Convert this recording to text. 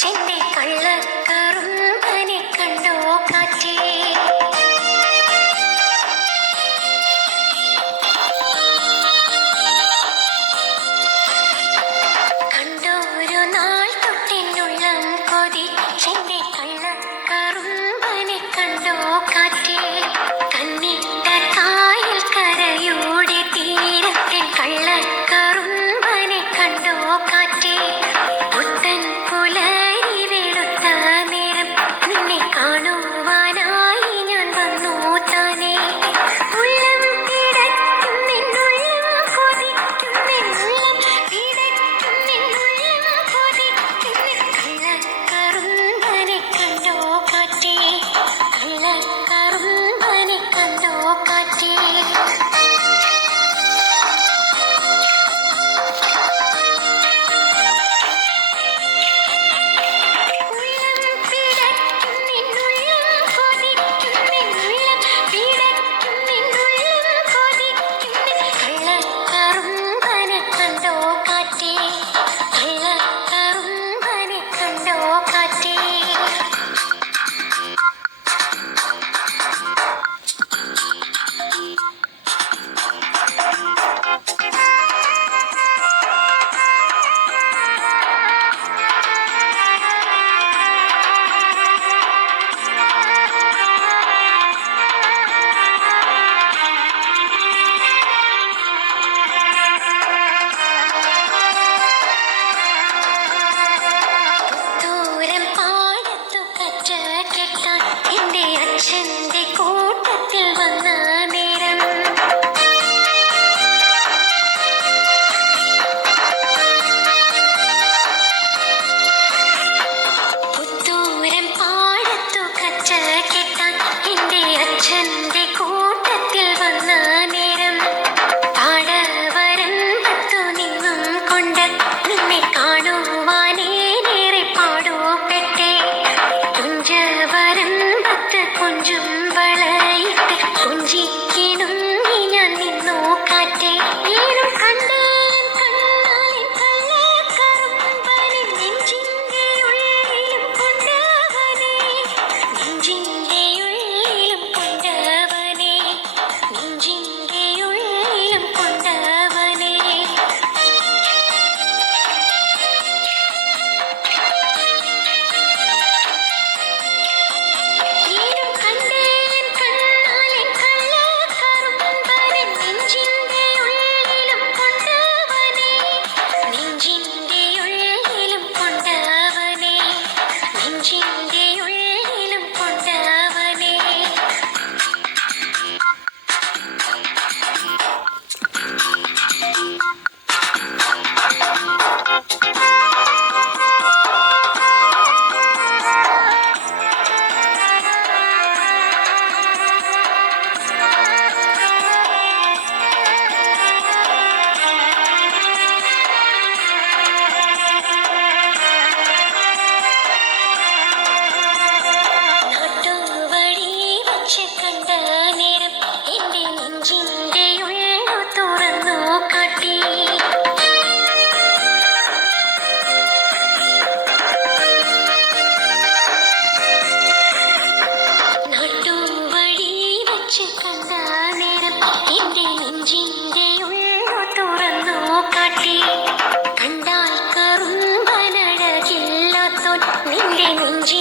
ചെന്റെ കള്ളക്കറുമ്പനെ കണ്ടോ കാറ്റേ, കണ്ടോരു നാൾ തൊട്ടെന്നുള്ളം കൊതിച്ചെന്റെ കള്ളക്കറുമ്പനെ കണ്ടോ കാറ്റേ, കണ്ണിട്ട കായൽ കരയുടെ തീരത്തെ കള്ളക്കറുമ്പനെ കണ്ടോ കാറ്റേ, പുത്തൻ പുലരി വെളുത്ത നേരം നിന്നെ കാണുവാനായി ഞാൻ വന്നു താനേ, ഉള്ളം പിടയ്ക്കും നിന്നുള്ളം കൊതിക്കും നിന്നുള്ളം പിടയ്ക്കും നിന്നുള്ളം കൊതിക്കും കള്ളക്കറുമ്പനെ കണ്ടോ കാറ്റേ, കള്ളക്കറുമ്പനെ കണ്ടോ കാറ്റേ. അച്ഛന്റെ കൂട്ടത്തിൽ വന്ന നേരം പുത്തൂരം പാടത്തു കച്ച കെട്ടാൻ എന്റെ അച്ഛന്റെ കൂട്ടത്തിൽ വന്ന നേരം പാടവരമ്പത്തു നിന്നും കൊണ്ട് നിന്നെ കാണുവാനേറെ പാടുപെട്ടേ, കുഞ്ചവരമ്പത്ത് കുഞ്ചും വളയിട്ട് കുഞ്ചിക്കിടും ഞാൻ നിന്നു കാറ്റേ, ഏറും കണ്ടേൻ കണ്ണാലിൻ കള്ളക്കറുമ്പനെ നെഞ്ചിന്റെ ഉള്ളിലും കൊണ്ടവനെ, നെഞ്ചിന്റെ ഉള്ളിലും കൊണ്ടവനെ, നെഞ്ചിന്റെ ഉള്ളിലും കൊണ്ടവനെ. ഏറും കണ്ടേൻ കണ്ണാലിൻ കള്ളക്കറുമ്പനെ നെഞ്ചിന്റെ ഉള്ളിലും കൊണ്ടവനെ, നെഞ്ചിന്റെ ഉള്ളിലും കൊണ്ടവനെ, നെഞ്ചിന്റെ ഉള്ളിലും കൊണ്ടവനെ. നാട്ടുവഴി വച്ച് കണ്ട നേരം എന്റെ നെഞ്ചിന്റെ ഉള്ളു തുറന്നു കാട്ടി, നാട്ടുവഴി വച്ച് കണ്ട നേരം എന്റെ നെഞ്ചിന്റെ ഉള്ളു തുറന്നു കാട്ടി, കണ്ടാൽ കറുമ്പനഴകില്ലാത്തോൻ നിന്റെ നെഞ്ചി